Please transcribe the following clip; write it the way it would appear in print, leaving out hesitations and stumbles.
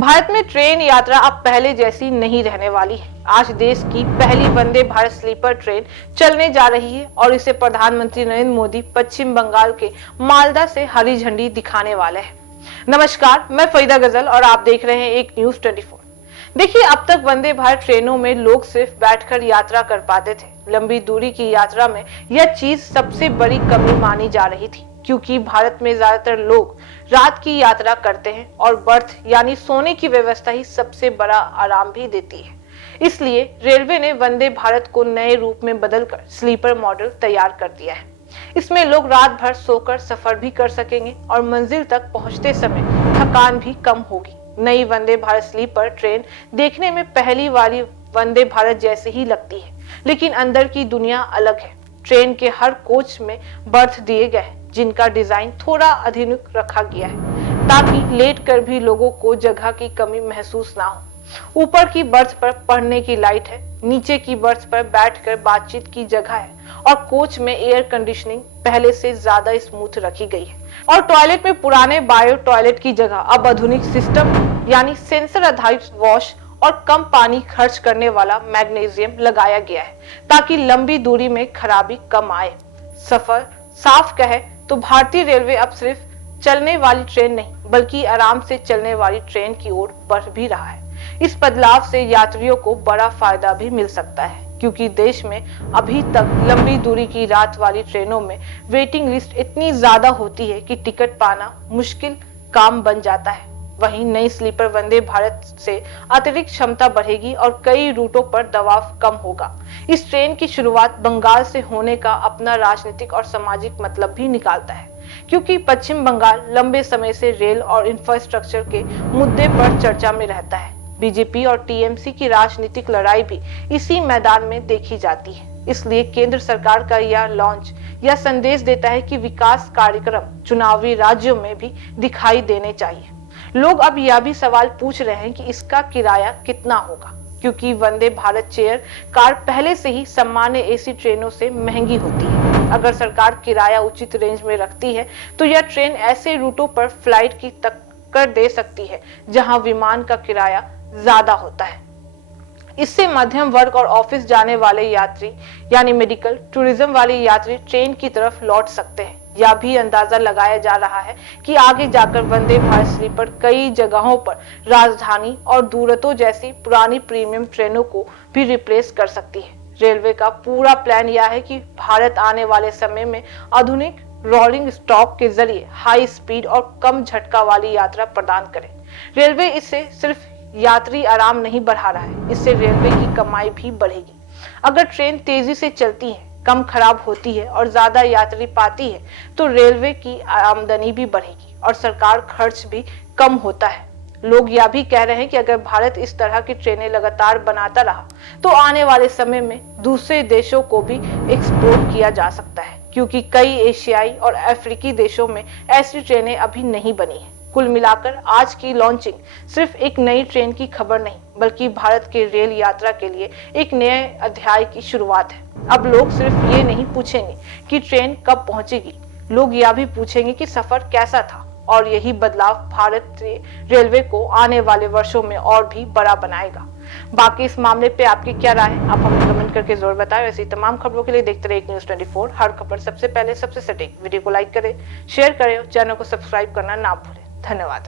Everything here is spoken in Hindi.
भारत में ट्रेन यात्रा अब पहले जैसी नहीं रहने वाली है। आज देश की पहली वंदे भारत स्लीपर ट्रेन चलने जा रही है और इसे प्रधानमंत्री नरेंद्र मोदी पश्चिम बंगाल के मालदा से हरी झंडी दिखाने वाले हैं। नमस्कार, मैं फरीदा गजल और आप देख रहे हैं एक न्यूज 24। देखिए, अब तक वंदे भारत ट्रेनों में लोग सिर्फ बैठकर यात्रा कर पाते थे। लंबी दूरी की यात्रा में यह चीज सबसे बड़ी कमी मानी जा रही थी, क्योंकि भारत में ज्यादातर लोग रात की यात्रा करते हैं और बर्थ यानी सोने की व्यवस्था ही सबसे बड़ा आराम भी देती है। इसलिए रेलवे ने वंदे भारत को नए रूप में बदलकर स्लीपर मॉडल तैयार कर दिया है। इसमें लोग रात भर सोकर सफर भी कर सकेंगे और मंजिल तक पहुंचते समय थकान भी कम होगी। नई वंदे भारत स्लीपर ट्रेन देखने में पहली वाली वंदे भारत जैसे ही लगती है, लेकिन अंदर की दुनिया अलग है। ट्रेन के हर कोच में बर्थ दिए गए हैं, जिनका डिजाइन थोड़ा आधुनिक रखा गया है, ताकि लेट कर भी लोगों को जगह की कमी महसूस ना हो। ऊपर की बर्थ पर पढ़ने की लाइट है, नीचे की बर्थ पर बैठकर बातचीत की जगह है और कोच में एयर कंडीशनिंग पहले से ज्यादा स्मूथ रखी गई है। और टॉयलेट में पुराने बायो टॉयलेट की जगह अब आधुनिक सिस्टम यानी सेंसर आधारित वॉश और कम पानी खर्च करने वाला मैग्नीशियम लगाया गया है, ताकि लंबी दूरी में खराबी कम आए। सफर साफ कहे तो भारतीय रेलवे अब सिर्फ चलने वाली ट्रेन नहीं, बल्कि आराम से चलने वाली ट्रेन की ओर बढ़ भी रहा है। इस बदलाव से यात्रियों को बड़ा फायदा भी मिल सकता है, क्योंकि देश में अभी तक लंबी दूरी की रात वाली ट्रेनों में वेटिंग लिस्ट इतनी ज्यादा होती है कि टिकट पाना मुश्किल काम बन जाता है। वहीं नई स्लीपर वंदे भारत से अतिरिक्त क्षमता बढ़ेगी और कई रूटों पर दबाव कम होगा। इस ट्रेन की शुरुआत बंगाल से होने का अपना राजनीतिक और सामाजिक मतलब भी निकालता है, क्योंकि पश्चिम बंगाल लंबे समय से रेल और इंफ्रास्ट्रक्चर के मुद्दे पर चर्चा में रहता है। बीजेपी और टीएमसी की राजनीतिक लड़ाई भी इसी मैदान में देखी जाती है। इसलिए केंद्र सरकार का यह लॉन्च यह संदेश देता है कि विकास कार्यक्रम चुनावी राज्यों में भी दिखाई देने चाहिए। लोग अब यह भी सवाल पूछ रहे हैं कि इसका किराया कितना होगा, क्योंकि वंदे भारत चेयर कार पहले से ही सामान्य एसी ट्रेनों से महंगी होती है। अगर सरकार किराया उचित रेंज में रखती है तो यह ट्रेन ऐसे रूटों पर फ्लाइट की टक्कर दे सकती है जहां विमान का किराया ज्यादा होता है। इससे मध्यम वर्ग और ऑफिस जाने वाले यात्री यानी मेडिकल टूरिज्म वाले यात्री ट्रेन की तरफ लौट सकते हैं। यह भी अंदाजा लगाया जा रहा है कि आगे जाकर वंदे भारत स्लीपर कई जगहों पर राजधानी और दूरतों जैसी पुरानी प्रीमियम ट्रेनों को भी रिप्लेस कर सकती है। रेलवे का पूरा प्लान यह है कि भारत आने वाले समय में आधुनिक रोलिंग स्टॉक के जरिए हाई स्पीड और कम झटका वाली यात्रा प्रदान करे। रेलवे इससे सिर्फ यात्री आराम नहीं बढ़ा रहा है, इससे रेलवे की कमाई भी बढ़ेगी। अगर ट्रेन तेजी से चलती है, कम खराब होती है और ज्यादा यात्री पाती है, तो रेलवे की आमदनी भी बढ़ेगी और सरकार खर्च भी कम होता है। लोग यह भी कह रहे हैं कि अगर भारत इस तरह की ट्रेनें लगातार बनाता रहा तो आने वाले समय में दूसरे देशों को भी एक्सपोर्ट किया जा सकता है, क्योंकि कई एशियाई और अफ्रीकी देशों में ऐसी ट्रेनें अभी नहीं बनी है। कुल मिलाकर आज की लॉन्चिंग सिर्फ एक नई ट्रेन की खबर नहीं, बल्कि भारत के रेल यात्रा के लिए एक नए अध्याय की शुरुआत है। अब लोग सिर्फ ये नहीं पूछेंगे कि ट्रेन कब पहुंचेगी, लोग यह भी पूछेंगे कि सफर कैसा था। और यही बदलाव भारत रेलवे को आने वाले वर्षों में और भी बड़ा बनाएगा। बाकी इस मामले पे आपकी क्या राय है, आप हमें कमेंट करके जरूर बताएं। ऐसी तमाम खबरों के लिए देखते रहिए एक न्यूज 24। हर खबर सबसे पहले सबसे सटीक। वीडियो को लाइक करें, शेयर करें और चैनल को सब्सक्राइब करना ना भूलें। धन्यवाद।